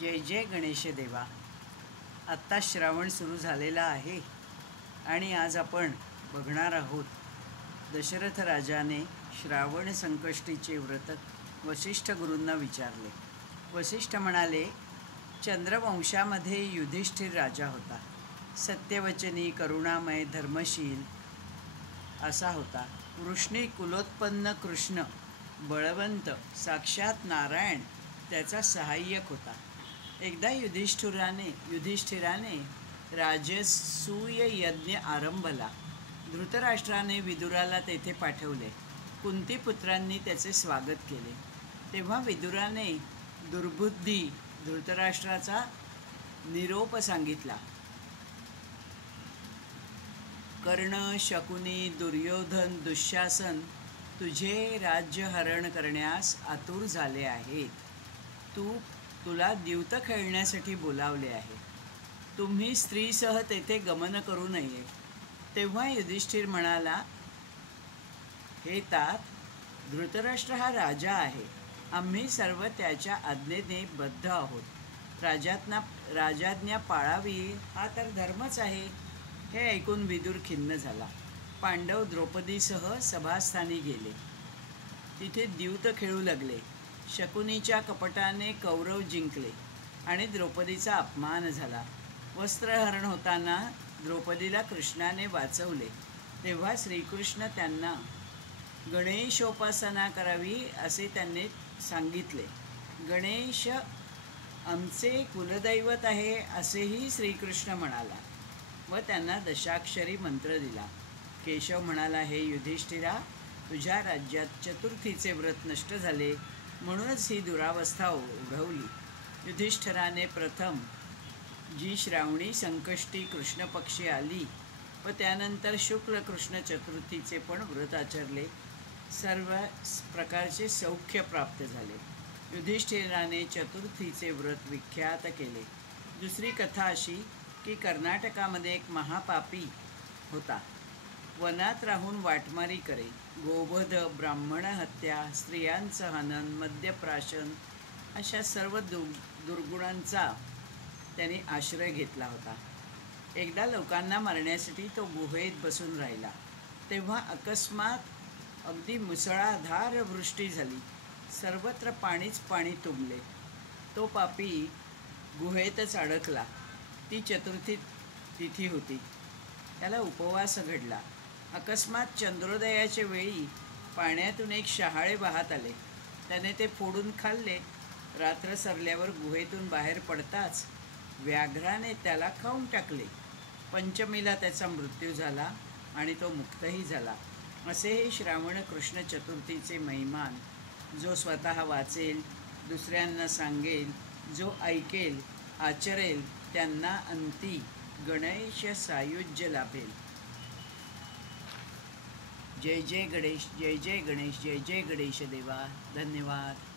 जय जय गणेश देवा। आत्ता श्रावण सुरू झालेला आहे आणि आज आपण बघणार आहोत दशरथ राजाने श्रावण संकष्टीचे व्रत वसिष्ठ गुरूंना विचारले। वसिष्ठ म्हणाले, चंद्रवंशामध्ये युधिष्ठिर राजा होता। सत्यवचनी, करुणामय, धर्मशील असा होता। वृष्णी कुलोत्पन्न कृष्ण, बळवंत, साक्षात नारायण त्याचा सहाय्यक होता। एकदा युधिष्ठिराने राजसूय यज्ञ आरंभला। धृतराष्ट्राने विदुराला तेथे पाठवले। कुंतीपुत्रांनी त्याचे स्वागत केले। तेव्हा विदुराने दुर्बुद्धी धृतराष्ट्राचा निरोप सांगितला। कर्ण, शकुनी, दुर्योधन, दुःशासन तुझे राज्य हरण करण्यास आतुर झाले आहेत। तुला द्यूत खेळण्यासाठी बोलावले आहे। तुम्ही स्त्रीसह तेथे गमन करू नये। तेव्हा युधिष्ठिर म्हणाला, हे तात, धृतराष्ट्र हा राजा आहे। आम्ही सर्व त्याच्या आज्ञेने बद्ध आहोत। राजाज्ञा पाळावी हा तर धर्मच आहे। हे ऐकून विदुर खिन्न झाला। पांडव द्रौपदीसह सभास्थानी गेले। तिथे द्यूत खेळू लागले। शकुनीच्या कपटाने कौरव जिंकले आणि द्रौपदीचा अपमान झाला। वस्त्रहरण होताना द्रौपदीला कृष्णाने वाचवले। तेव्हा श्रीकृष्ण त्यांना गणेशोपासना करावी असे त्यांनी सांगितले। गणेश आमचे कुलदैवत आहे असेही श्रीकृष्ण म्हणाला व त्यांना दशाक्षरी मंत्र दिला। केशव म्हणाला, हे युधिष्ठिरा, तुझ्या राज्यात चतुर्थीचे व्रत नष्ट झाले म्हणूनच ही दुरावस्था ओढवली। युधिष्ठिराने प्रथम जी श्रावणी संकष्टी कृष्ण पक्षी आली व त्यानंतर शुक्ल कृष्ण चतुर्थीचे पण व्रत आचरले। सर्व प्रकारचे सौख्य प्राप्त झाले। युधिष्ठिराने चतुर्थीचे व्रत विख्यात केले। दुसरी कथा अशी की कर्नाटकामध्ये एक महापापी होता। वनात राहून वाटमारी करे, गोवध, ब्राह्मण हत्या, स्त्रियांचं हनन, मद्यप्राशन अशा सर्व दुर्गुणांचा त्याने आश्रय घेतला होता। एकदा लोकांना मारण्यासाठी तो गुहेत बसून राहिला। तेव्हा अकस्मात अगदी मुसळधार वृष्टी झाली। सर्वत्र पाणीच पाणी तुंबले। तो पापी गुहेतच अडकला। ती चतुर्थी तिथी होती। त्याला उपवास घडला। अकस्मात चंद्रोदयाच्या वेळी पाण्यातून एक शहाळे वाहत आले। त्याने ते फोडून खाल्ले। रात्र सरल्यावर गुहेतून बाहेर पडताच व्याघ्राने त्याला खाऊन टाकले। पंचमीला त्याचा मृत्यू झाला आणि तो मुक्तही झाला। असे हे श्रावण कृष्ण चतुर्थीचे महिमान जो स्वतः वाचेल, दुसऱ्यांना सांगेल, जो ऐकेल, आचरेल त्यांना अंती गणेश सायुज्य लाभेल। जय जय गणेश, जय जय गणेश, जय जय गणेश देवा। धन्यवाद।